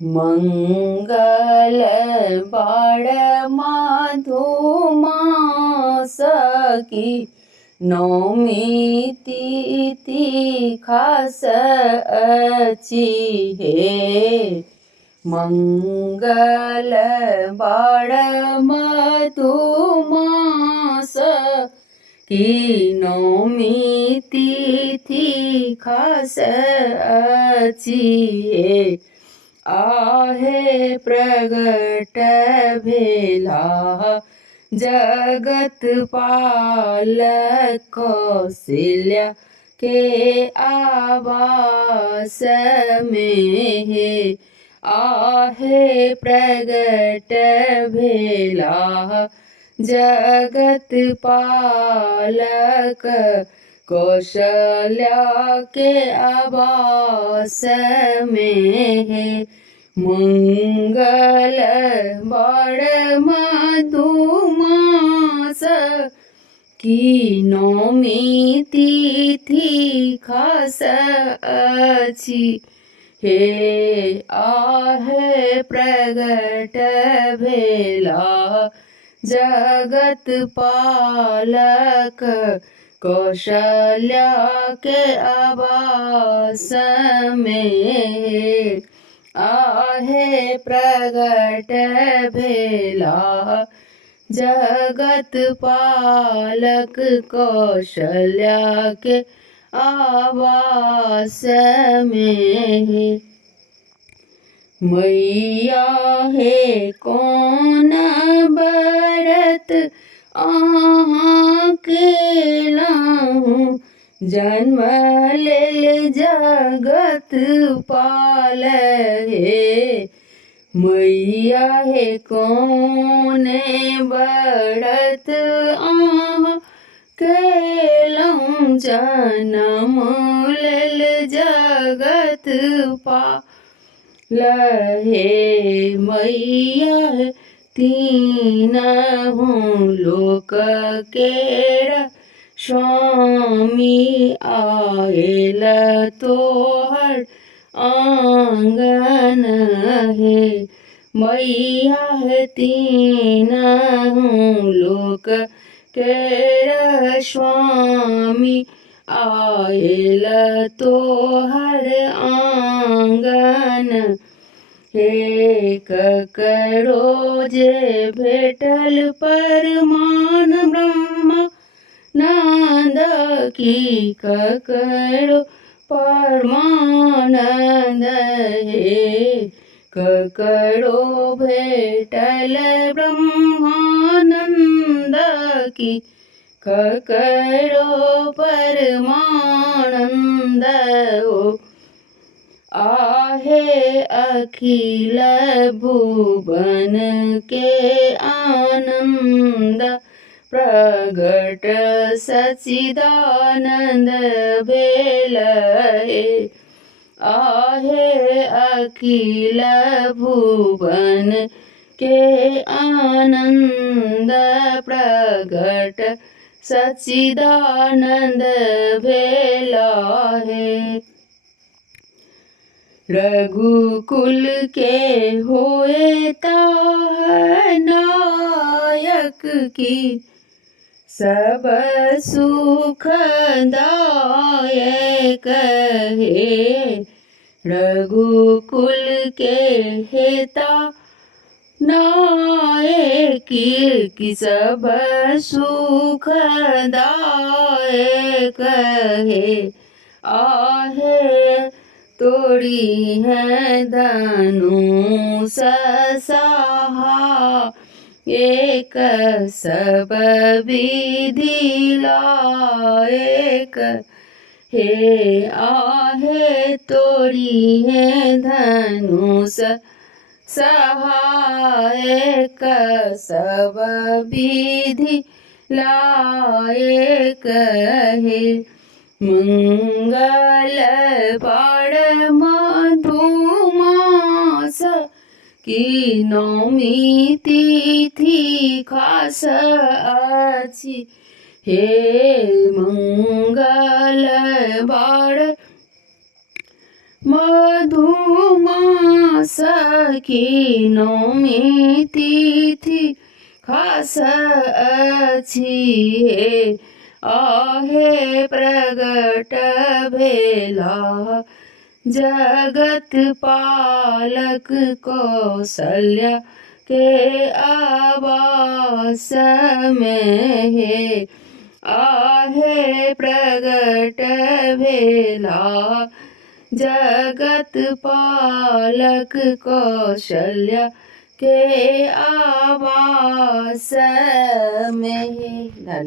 મંગલ બાળ માધુમાં સખી નવમી તિથિ ખાસ અછી હે મંગલ બાળ મધુમાં સખી નવમી તિથિ ખાસ અછી હે आहे प्रगट भेला जगत पालक कौशल्या के आवास में है आहे प्रगट भेला जगत पालक कौशल्या के आवास में है मंगल बाळ मधुमास की नवमी तिथि खास अछि हे आहे प्रगट भेला जगत पालक कौशल्या के आवास में आहे प्रगट भेला जगत पालक कौशल्या के आवास में मैया है कौन बरत केलाहूँ जन्म लेल जगत पाल हे मैया है कौन बरत केलाहूँ जन्म लेल जगत पाल हे मैया तीनहूँ लोक केरा स्वामी आयल तोहर आंगन है मैया तीनहूँ लोक केरा स्वामी आयल तोहर आंगन हे ककरो जे भेटल परमान ब्रह्म नंद की ककरो परमानंद हे ककरो भेटल ब्रह्मानंद की ककरो परमानंद हो आहे अखिल भुवन के आनंद प्रगट सच्चिदानंद भेल आहे अखिल भुवन के आनंद प्रगट सच्चिदानंद भेल है रघुकुल के होए नायक की सब सुखदायक है रघुकुल के हेता नायक की सब सुखदायक है आहे तोड़ी है धनुष सहा एक सब विधि लायक हे आहे तोड़ी है धनुष सहायक सब विधि लायक है मंगल बाळ मधुमास की नवमी तिथि खास अछि हे मंगल बाळ मधुमास की नौमी तिथि खास अछि हे आहे प्रगट भेला जगत पालक कौशल्या के आवास में हे आहे प्रगट भेला जगत पालक कौशल्या के आवास में हे।